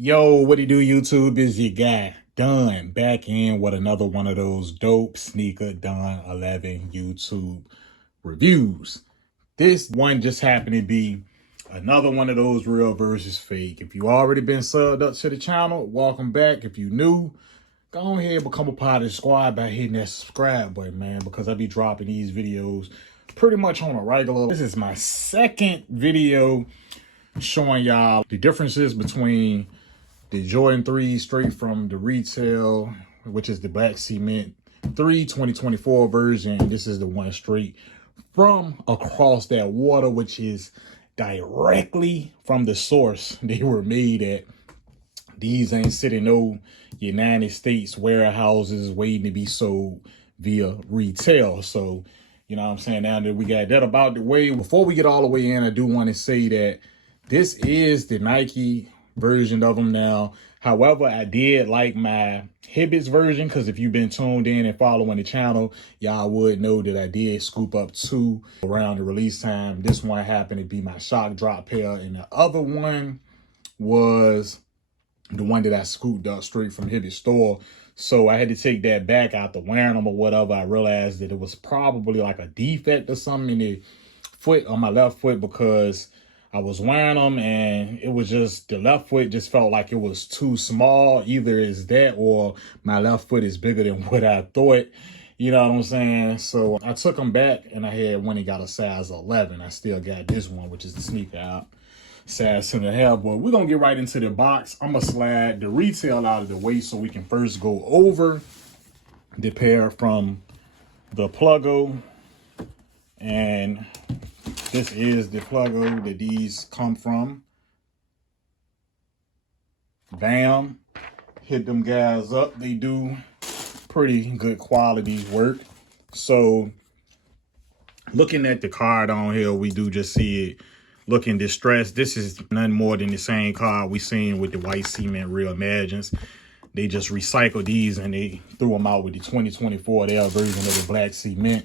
Yo, what it do, YouTube? Is your guy Done back in with another one of those dope sneaker Done 11 YouTube reviews. This one just happened to be another one of those real versus fake. If you already been subbed up to the channel, welcome back. If you new, go ahead and become a part of the squad by hitting that subscribe button, man, because I be dropping these videos pretty much on a regular. This is my second video showing y'all the differences between the Jordan 3 straight from the retail, which is the Black Cement 3 2024 version. And this is the one straight from across that water, which is directly from the source they were made at. These ain't sitting no United States warehouses waiting to be sold via retail. So, you know what I'm saying? Now that we got that about the way, before we get all the way in, I do want to say that this is the Nike version of them now. However, I did like my Hibbets version, because if you've been tuned in and following the channel, y'all would know that I did scoop up two around the release time. This one happened to be my shock drop pair, and the other one was the one that I scooped up straight from Hibbets store. So I had to take that back after wearing them or whatever. I realized that it was probably like a defect or something in the foot, on my left foot, because I was wearing them and it was just, the left foot just felt like it was too small. Either is that or my left foot is bigger than what I thought. You know what I'm saying? So I took them back and I had one that got a size 11. I still got this one, which is the sneaker out, size 10.5. But we're going to get right into the box. I'm going to slide the retail out of the way so we can first go over the pair from the Pluggo. And this is the Pluggo that these come from. Bam. Hit them guys up. They do pretty good quality work. So looking at the card on here, we do just see it looking distressed. This is none more than the same card we seen with the white cement Real Imagines. They just recycled these and they threw them out with the 2024 their version of the Black Cement.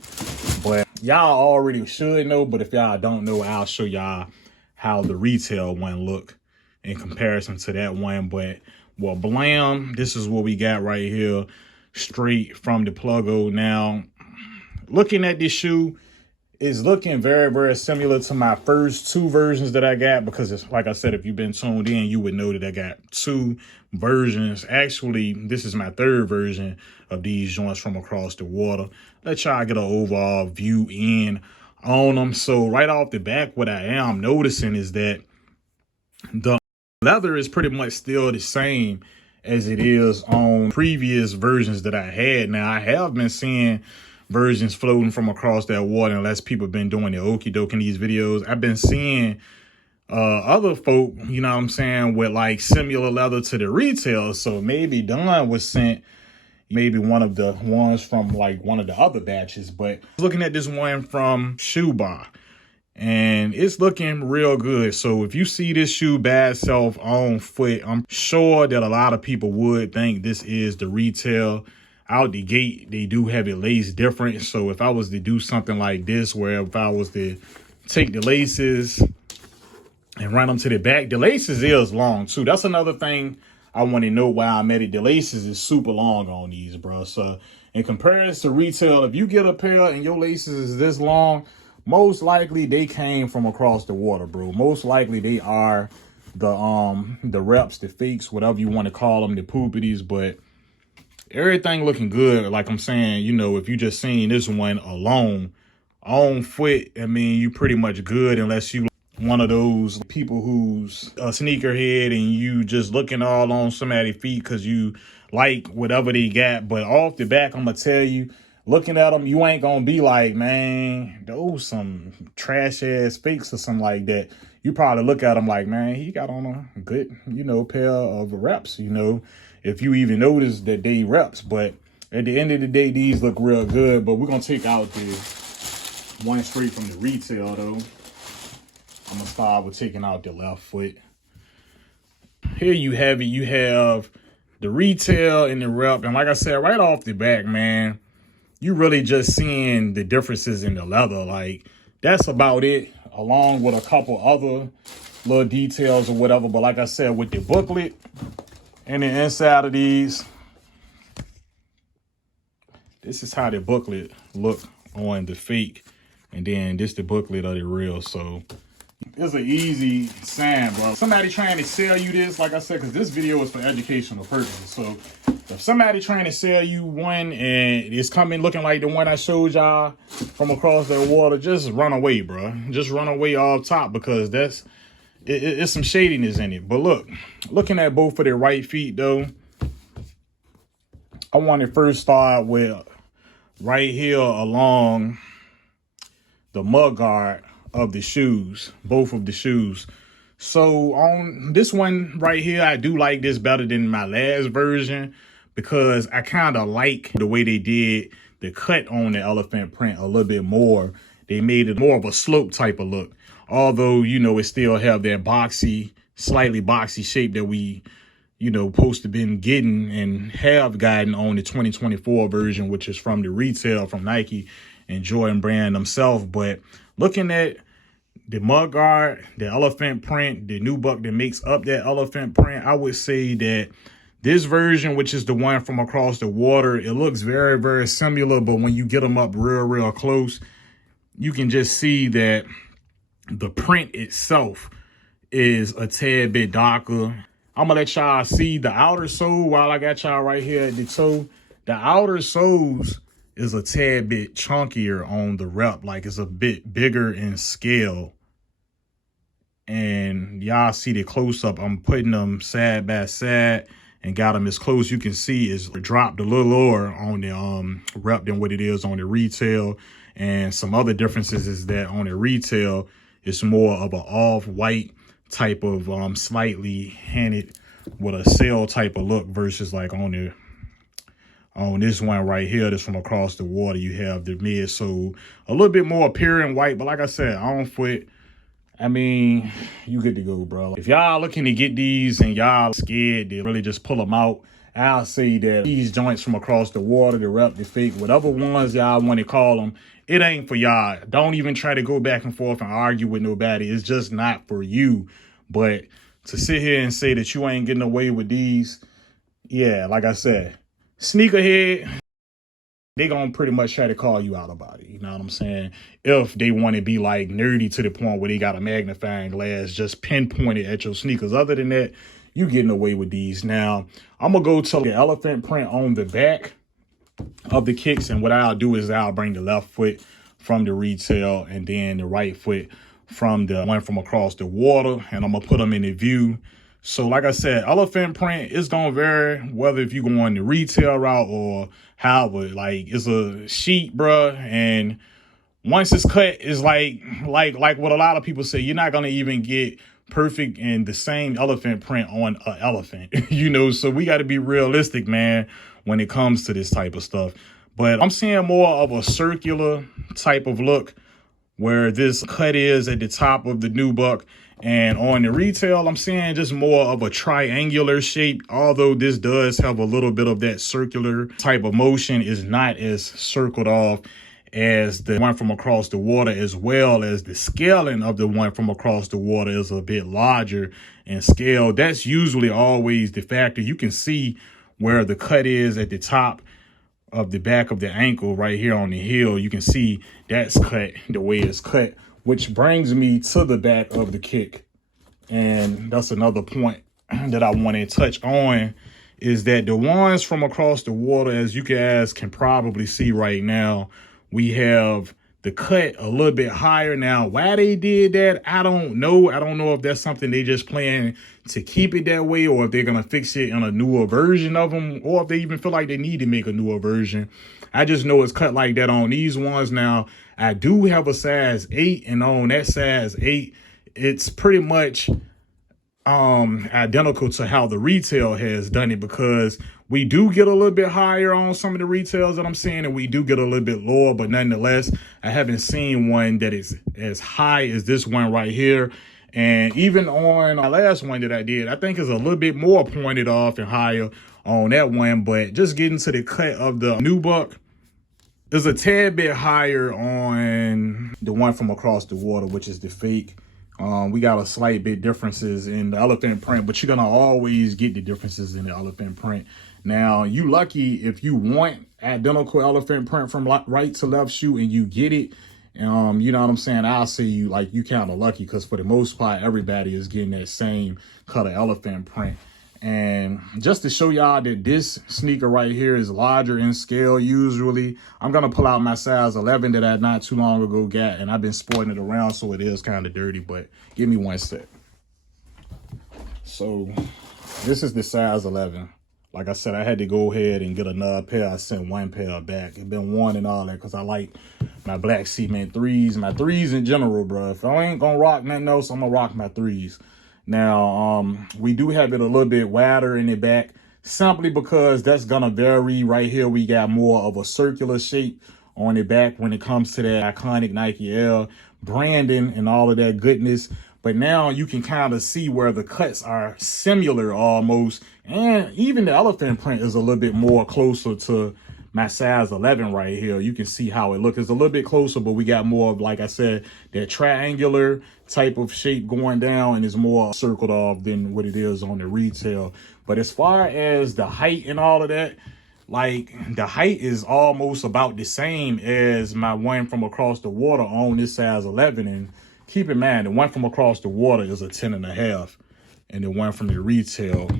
But y'all already should know, but if y'all don't know, I'll show y'all how the retail one look in comparison to that one. But well, blam, this is what we got right here, straight from the Pluggo. Now, looking at this shoe, it's looking very, very similar to my first two versions that I got, because it's like I said, if you've been tuned in, you would know that I got two versions. Actually, this is my third version of these joints from across the water. Let y'all get an overall view in on them. So right off the back, what I am noticing is that the leather is pretty much still the same as it is on previous versions that I had. Now, I have been seeing versions floating from across that water, unless people been doing the okie doke in these videos. I've been seeing other folk, you know what I'm saying, with like similar leather to the retail. So maybe Don was sent maybe one of the ones from like one of the other batches. But looking at this one from Shoe Bar, and it's looking real good. So if you see this shoe by itself on foot, I'm sure that a lot of people would think this is the retail. Out the gate, they do have it laced different. So if I was to do something like this, where if I was to take the laces and run them to the back, the laces is long too. That's another thing I want to know while I'm at it. The laces is super long on these, bro. So in comparison to retail, if you get a pair and your laces is this long, most likely they came from across the water, bro. Most likely they are the reps, the fakes, whatever you want to call them, the poopities. But everything looking good. Like I'm saying, you know, if you just seen this one alone on foot, I mean, you pretty much good, unless you one of those people who's a sneakerhead and you just looking all on somebody's feet because you like whatever they got. But off the back, I'm gonna tell you, looking at them, you ain't gonna be like, man, those some trash ass fakes or something like that. You probably look at them like, man, he got on a good, you know, pair of reps, you know, if you even notice that they reps. But at the end of the day, these look real good. But we're gonna take out the one straight from the retail though. I'm gonna start with taking out the left foot. Here you have it. You have the retail and the rep. And like I said, right off the back, man, you really just seeing the differences in the leather. Like, that's about it, along with a couple other little details or whatever. But like I said, with the booklet and the inside of these, this is how the booklet look on the fake, and then this the booklet of the real. So it's an easy sign, bro. Somebody trying to sell you this, like I said, because this video is for educational purposes. So if somebody trying to sell you one and it's coming looking like the one I showed y'all from across the water, just run away, bro. Just run away off top, because that's it's some shadiness in it. But look, looking at both of their right feet though, I want to first start with right here along the mud guard of the shoes, both of the shoes. So on this one right here, I do like this better than my last version, because I kind of like the way they did the cut on the elephant print a little bit more. They made it more of a slope type of look, although, you know, it still have that boxy, slightly boxy shape that we, you know, supposed to been getting and have gotten on the 2024 version, which is from the retail from Nike and Jordan brand themselves. But looking at the mud guard, the elephant print, the nubuck that makes up that elephant print, I would say that this version, which is the one from across the water, it looks very, very similar. But when you get them up real close, you can just see that the print itself is a tad bit darker. I'm gonna let y'all see the outer sole while I got y'all right here at the toe. The outer soles is a tad bit chunkier on the rep, like it's a bit bigger in scale. And y'all see the close up. I'm putting them side by side and got them as close. You can see is dropped a little lower on the rep than what it is on the retail. And some other differences is that on the retail, it's more of an off-white type of slightly handed with a sail type of look, versus like on this one right here that's from across the water, you have the midsole a little bit more appearing white. But like I said, on foot, I mean, you good to go, bro. If y'all looking to get these and y'all scared to really just pull them out, I'll say that these joints from across the water, the rep, the fake, whatever ones y'all want to call them, it ain't for y'all. Don't even try to go back and forth and argue with nobody. It's just not for you. But to sit here and say that you ain't getting away with these, yeah, like I said, sneakerhead, they gonna pretty much try to call you out about it. You know what I'm saying? If they want to be like nerdy to the point where they got a magnifying glass just pinpointed at your sneakers. Other than that, you getting away with these. Now, I'm gonna go to the elephant print on the back of the kicks, and what I'll do is I'll bring the left foot from the retail and then the right foot from the one from across the water, and I'm gonna put them in the view. So like I said, elephant print is gonna vary whether if you go on the retail route or however. Like, it's a sheet, bruh, and once it's cut, it's like what a lot of people say, you're not gonna even get perfect and the same elephant print on an elephant. You know, so we got to be realistic, man, when it comes to this type of stuff. But I'm seeing more of a circular type of look where this cut is at the top of the nubuck. And on the retail, I'm seeing just more of a triangular shape, although this does have a little bit of that circular type of motion. Is not as circled off as the one from across the water, as well as the scaling of the one from across the water is a bit larger in scale. That's usually always the factor. You can see where the cut is at the top of the back of the ankle right here on the heel. You can see that's cut the way it's cut, which brings me to the back of the kick. And that's another point that I want to touch on, is that the ones from across the water, as you guys can probably see right now, we have the cut a little bit higher. Now, why they did that, I don't know. I don't know if that's something they just plan to keep it that way, or if they're going to fix it in a newer version of them, or if they even feel like they need to make a newer version. I just know it's cut like that on these ones. Now, I do have a size 8, and on that size 8, it's pretty much identical to how the retail has done it, because we do get a little bit higher on some of the retails that I'm seeing, and we do get a little bit lower, but nonetheless, I haven't seen one that is as high as this one right here. And even on my last one that I did, I think is a little bit more pointed off and higher on that one. But just getting to the cut of the nubuck is a tad bit higher on the one from across the water, which is the fake. We got a slight bit differences in the elephant print, but you're gonna always get the differences in the elephant print. Now, you lucky if you want identical elephant print from right to left shoe and you get it. You know what I'm saying? I'll say you kind of lucky, because for the most part, everybody is getting that same color elephant print. And just to show y'all that this sneaker right here is larger in scale usually, I'm going to pull out my size 11 that I not too long ago got, and I've been sporting it around, so it is kind of dirty, but give me one sec. So this is the size 11. Like I said, I had to go ahead and get another pair. I sent one pair back. It's been worn and all that because I like my black cement threes. My threes in general, bro. If I ain't going to rock nothing else, I'm going to rock my threes. Now, we do have it a little bit wider in the back, simply because that's going to vary. Right here, we got more of a circular shape on the back when it comes to that iconic Nike Air branding and all of that goodness. But now you can kind of see where the cuts are similar almost. And even the elephant print is a little bit more closer to my size 11 right here. You can see how it looks. It's a little bit closer, but we got more of, like I said, that triangular type of shape going down, and it's more circled off than what it is on the retail. But as far as the height and all of that, like the height is almost about the same as my one from across the water on this size 11. And keep in mind, the one from across the water is a 10.5, and the one from the retail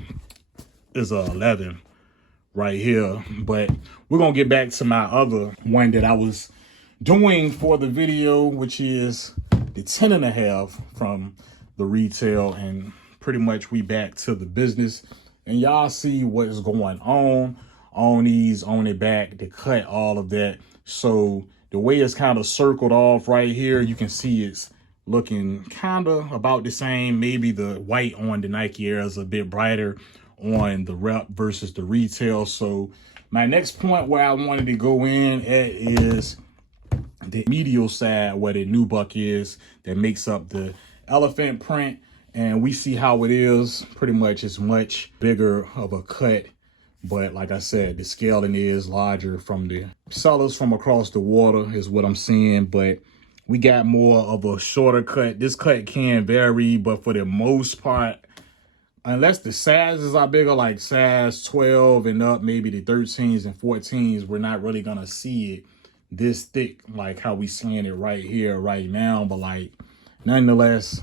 is a 11 right here. But we're gonna get back to my other one that I was doing for the video, which is the 10.5 from the retail, and pretty much we back to the business. And y'all see what is going on these, on the back, the cut, all of that. So the way it's kind of circled off right here, you can see it's looking kind of about the same. Maybe the white on the Nike Air is a bit brighter on the rep versus the retail. So my next point where I wanted to go in at is the medial side, where the nubuck is, that makes up the elephant print. And we see how it is. Pretty much it's much bigger of a cut, but like I said, the scaling is larger from the sellers from across the water is what I'm seeing. But we got more of a shorter cut. This cut can vary, but for the most part, unless the sizes are bigger, like size 12 and up, maybe the 13s and 14s, we're not really gonna see it this thick like how we seeing it right here, right now. But like, nonetheless,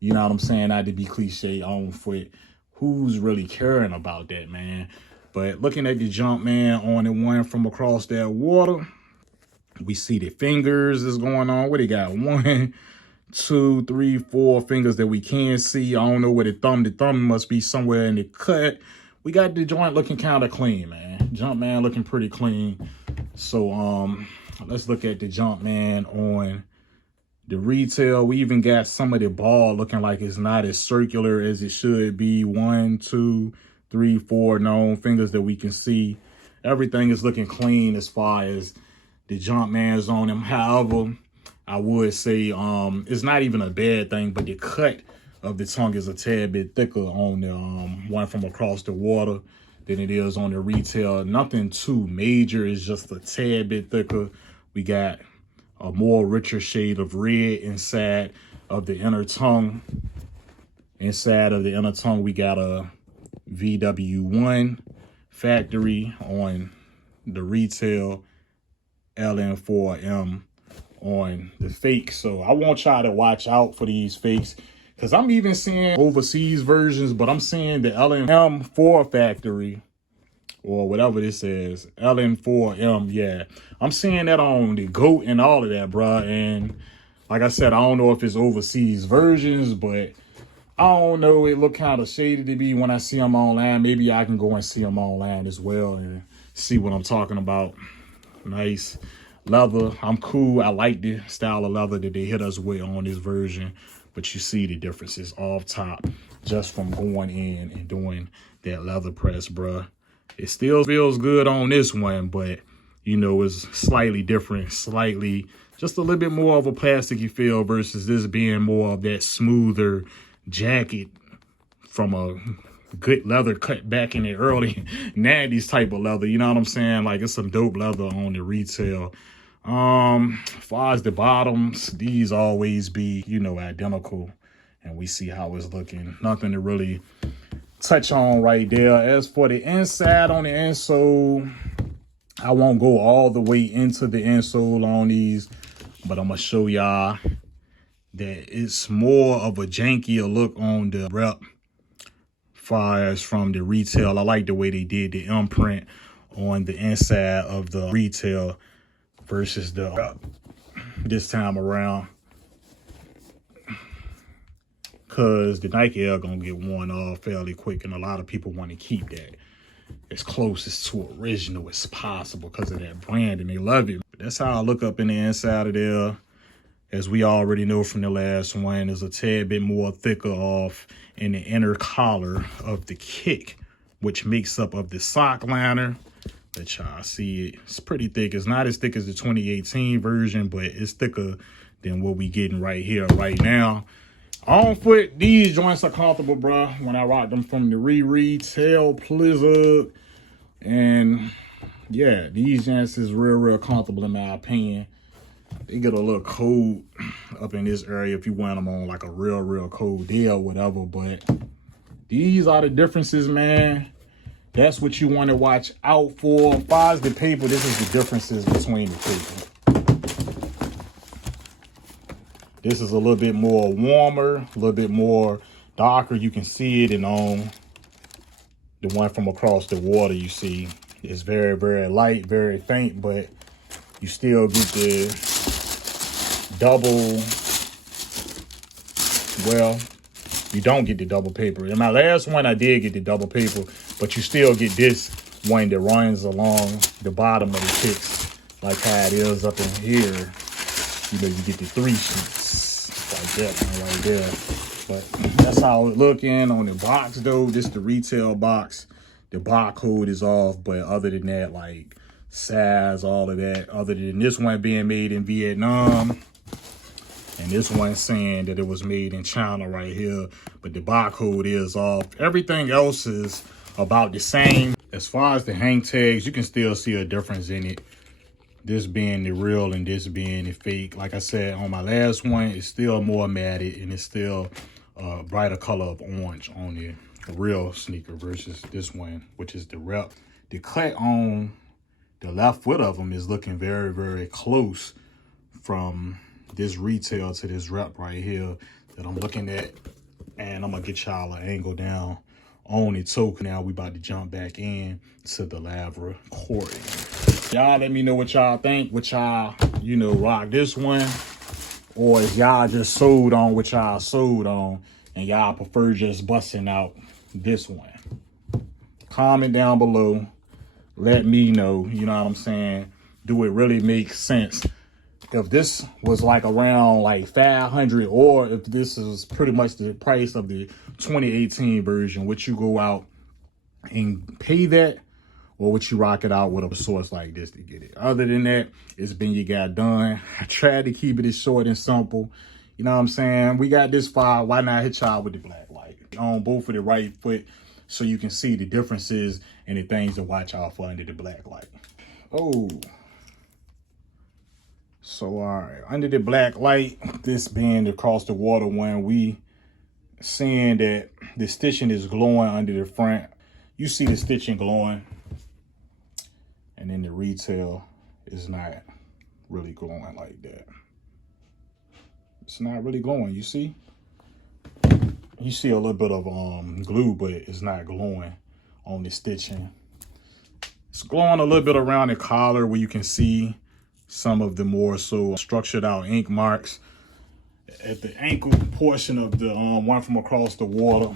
you know what I'm saying, not to be cliche on foot, who's really caring about that, man? But looking at the Jumpman on the one from across that water, we see the fingers is going on. What they got? 1, 2, 3, 4 fingers that we can see. I don't know where the thumb must be somewhere in the cut. We got the joint looking kind of clean, man. Jumpman looking pretty clean. So let's look at the Jumpman on the retail. We even got some of the ball looking like it's not as circular as it should be. 1, 2, 3, 4 known fingers that we can see. Everything is looking clean as far as the Jumpman's on them. However, I would say it's not even a bad thing, but the cut of the tongue is a tad bit thicker on the one from across the water than it is on the retail. Nothing too major, it's just a tad bit thicker. We got a more richer shade of red inside of the inner tongue. Inside of the inner tongue, we got a VW1 factory on the retail, LN4M on the fake. So I want y'all to watch out for these fakes, because I'm even seeing overseas versions, but I'm seeing the LN4 factory, or whatever this is, LN4M, yeah. I'm seeing that on the GOAT and all of that, bruh. And like I said, I don't know if it's overseas versions, but I don't know. It look kind of shady to me when I see them online. Maybe I can go and see them online as well and see what I'm talking about. Nice leather. I'm cool. I like the style of leather that they hit us with on this version. But you see the differences off top just from going in and doing that leather press, bruh. It still feels good on this one, but, you know, it's slightly different, slightly, just a little bit more of a plasticky feel versus this being more of that smoother jacket from a good leather cut back in the early 90s type of leather. You know what I'm saying? Like, it's some dope leather on the retail. As far as the bottoms, these always be, you know, identical and we see how it's looking. Nothing to really touch on right there. As for the inside on the insole, I won't go all the way into the insole on these, but I'm gonna show y'all that it's more of a jankier look on the rep far as from the retail. I like the way they did the imprint on the inside of the retail versus the rep this time around, because the Nike Air gonna get worn off fairly quick, and a lot of people want to keep that as close as to original as possible because of that brand, and they love it. But that's how I look up in the inside of there. As we already know from the last one, there's a tad bit more thicker off in the inner collar of the kick, which makes up of the sock liner. Let y'all see it. It's pretty thick. It's not as thick as the 2018 version, but it's thicker than what we getting right here, right now. On foot, these joints are comfortable, bro. When I rock them from the retail Blizzard, and yeah, these joints is real comfortable in my opinion. They get a little cold up in this area if you wear them on like a real cold day or whatever, but these are the differences, man. That's what you want to watch out for. As far as the paper, this is the differences between the paper. This is a little bit more warmer, a little bit more darker. You can see it, and on the one from across the water, you see it's very light, very faint, but you still get the double, well, you don't get the double paper. In my last one, I did get the double paper, but you still get this one that runs along the bottom of the kicks, like how it is up in here. You know, you get the 3 sheets, like that one right there. But that's how it looking on the box, though. This is the retail box. The barcode is off, but other than that, like size, all of that, other than this one being made in Vietnam, and this one saying that it was made in China right here, but the barcode is off. Everything else is about the same. As far as the hang tags, you can still see a difference in it. This being the real and this being the fake. Like I said, on my last one, it's still more matted, and it's still a brighter color of orange on the real sneaker versus this one, which is the rep. The cut on the left foot of them is looking very close from this retail to this rep right here that I'm looking at, and I'm gonna get y'all an angle down on it too. Now we about to jump back in to the live recording. Y'all let me know what y'all think. What y'all, you know, rock this one, or is y'all just sold on what y'all sold on and y'all prefer just busting out this one? Comment down below. Let me know, you know what I'm saying? Do it really make sense? If this was like around like 500, or if this is pretty much the price of the 2018 version, would you go out and pay that, or would you rock it out with a source like this to get it? Other than that, it's been your guy done. I tried to keep it as short and simple. You know what I'm saying? We got this far. Why not hit y'all with the black light on both of the right foot so you can see the differences and the things to watch out for under the black light. Oh. So, all right, under the black light, this being the across the water one, we seeing that the stitching is glowing under the front. You see the stitching glowing, and then the retail is not really glowing like that. It's not really glowing, you see? You see a little bit of glue, but it's not glowing on the stitching. It's glowing a little bit around the collar where you can see some of the more so structured out ink marks at the ankle portion of the one from across the water.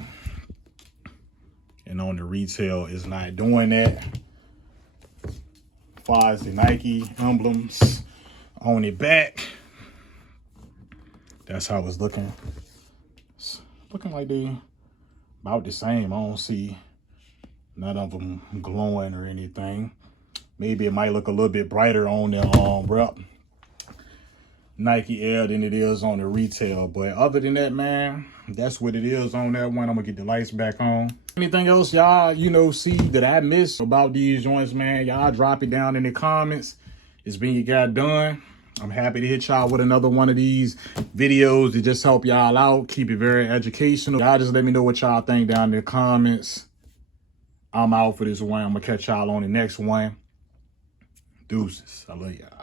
And on the retail is not doing that. As far as the Nike emblems on the back, that's how it's looking. It's looking like they about the same. I don't see none of them glowing or anything. Maybe it might look a little bit brighter on the rep Nike Air than it is on the retail. But other than that, man, that's what it is on that one. I'm gonna get the lights back on. Anything else y'all, you know, see that I missed about these joints, man, y'all drop it down in the comments. It's been your guy done. I'm happy to hit y'all with another one of these videos to just help y'all out, keep it very educational. Y'all just let me know what y'all think down in the comments. I'm out for this one. I'm gonna catch y'all on the next one. Deuces. I love y'all.